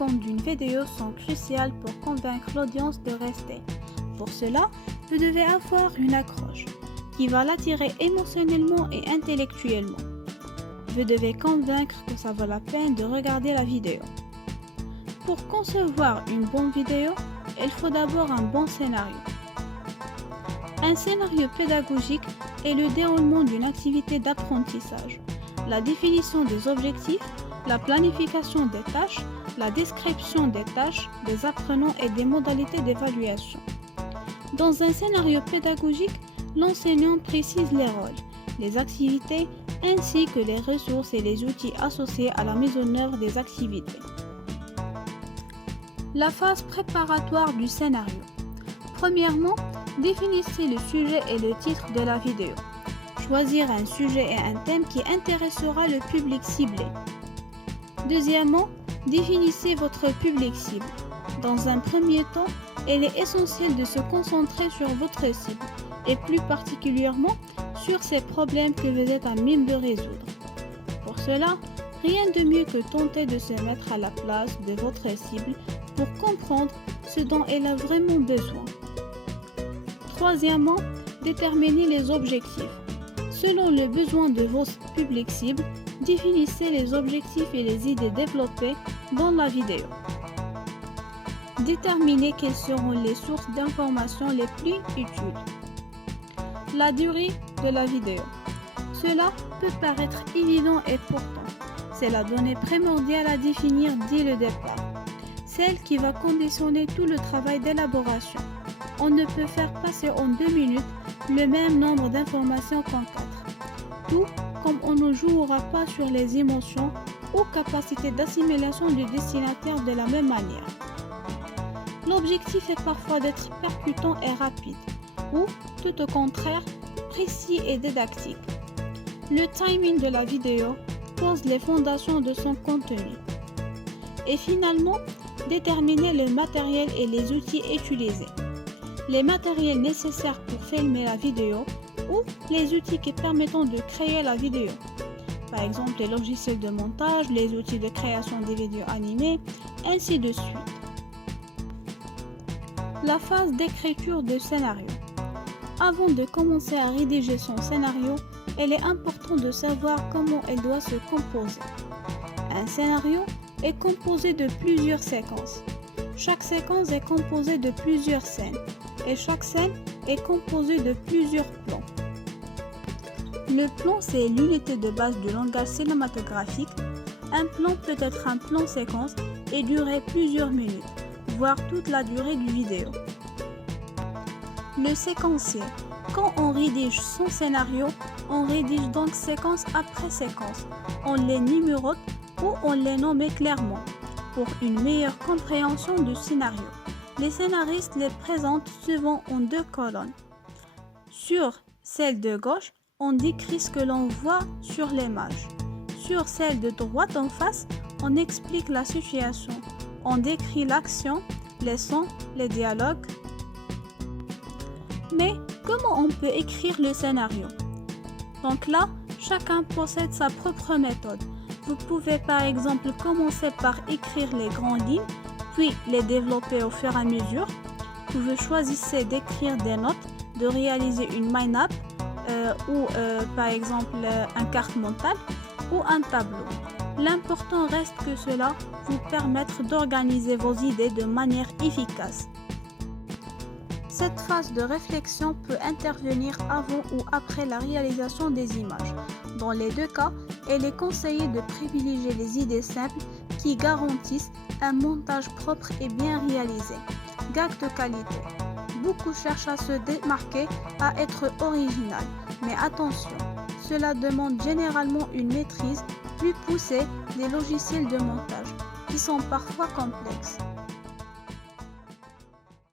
secondes d'une vidéo sont cruciales pour convaincre l'audience de rester. Pour cela, vous devez avoir une accroche qui va l'attirer émotionnellement et intellectuellement. Vous devez convaincre que ça vaut la peine de regarder la vidéo. Pour concevoir une bonne vidéo, il faut d'abord un bon scénario. Un scénario pédagogique est le déroulement d'une activité d'apprentissage, la définition des objectifs, la planification des tâches, la description des tâches, des apprenants et des modalités d'évaluation. Dans un scénario pédagogique, l'enseignant précise les rôles, les activités ainsi que les ressources et les outils associés à la mise en œuvre des activités. La phase préparatoire du scénario. Premièrement, définissez le sujet et le titre de la vidéo. Choisir un sujet et un thème qui intéressera le public ciblé. Deuxièmement, définissez votre public cible. Dans un premier temps, il est essentiel de se concentrer sur votre cible et plus particulièrement sur ces problèmes que vous êtes à même de résoudre. Pour cela, rien de mieux que tenter de se mettre à la place de votre cible pour comprendre ce dont elle a vraiment besoin. Troisièmement, déterminez les objectifs. Selon le besoin de votre public cible, définissez les objectifs et les idées développées dans la vidéo. Déterminez quelles seront les sources d'informations les plus utiles. La durée de la vidéo. Cela peut paraître évident et pourtant, c'est la donnée primordiale à définir dès le départ, celle qui va conditionner tout le travail d'élaboration. On ne peut faire passer en 2 minutes le même nombre d'informations qu'en 4, tout comme on ne jouera pas sur les émotions ou capacités d'assimilation du destinataire de la même manière. L'objectif est parfois d'être percutant et rapide, ou tout au contraire, précis et didactique. Le timing de la vidéo pose les fondations de son contenu. Et finalement, déterminer le matériel et les outils utilisés. Les matériels nécessaires pour filmer la vidéo ou les outils qui permettent de créer la vidéo. Par exemple, les logiciels de montage, les outils de création des vidéos animées, ainsi de suite. La phase d'écriture du scénario. Avant de commencer à rédiger son scénario, il est important de savoir comment il doit se composer. Un scénario est composé de plusieurs séquences. Chaque séquence est composée de plusieurs scènes et chaque scène est composée de plusieurs plans. Le plan, c'est l'unité de base du langage cinématographique. Un plan peut être un plan séquence et durer plusieurs minutes, voire toute la durée du vidéo. Le séquencier. Quand on rédige son scénario, on rédige donc séquence après séquence. On les numérote ou on les nomme clairement pour une meilleure compréhension du scénario. Les scénaristes les présentent souvent en 2 colonnes. Sur celle de gauche, on décrit ce que l'on voit sur l'image. Sur celle de droite en face, on explique la situation. On décrit l'action, les sons, les dialogues. Mais comment on peut écrire le scénario? Donc là, chacun possède sa propre méthode. Vous pouvez par exemple commencer par écrire les grandes lignes, puis les développer au fur et à mesure. Vous choisissez d'écrire des notes, de réaliser une mind map ou par exemple un carte mentale ou un tableau. L'important reste que cela vous permette d'organiser vos idées de manière efficace. Cette phase de réflexion peut intervenir avant ou après la réalisation des images. Dans les 2 cas, il est conseillé de privilégier les idées simples qui garantissent un montage propre et bien réalisé. Gag de qualité. Beaucoup cherchent à se démarquer, à être original. Mais attention, cela demande généralement une maîtrise plus poussée des logiciels de montage, qui sont parfois complexes.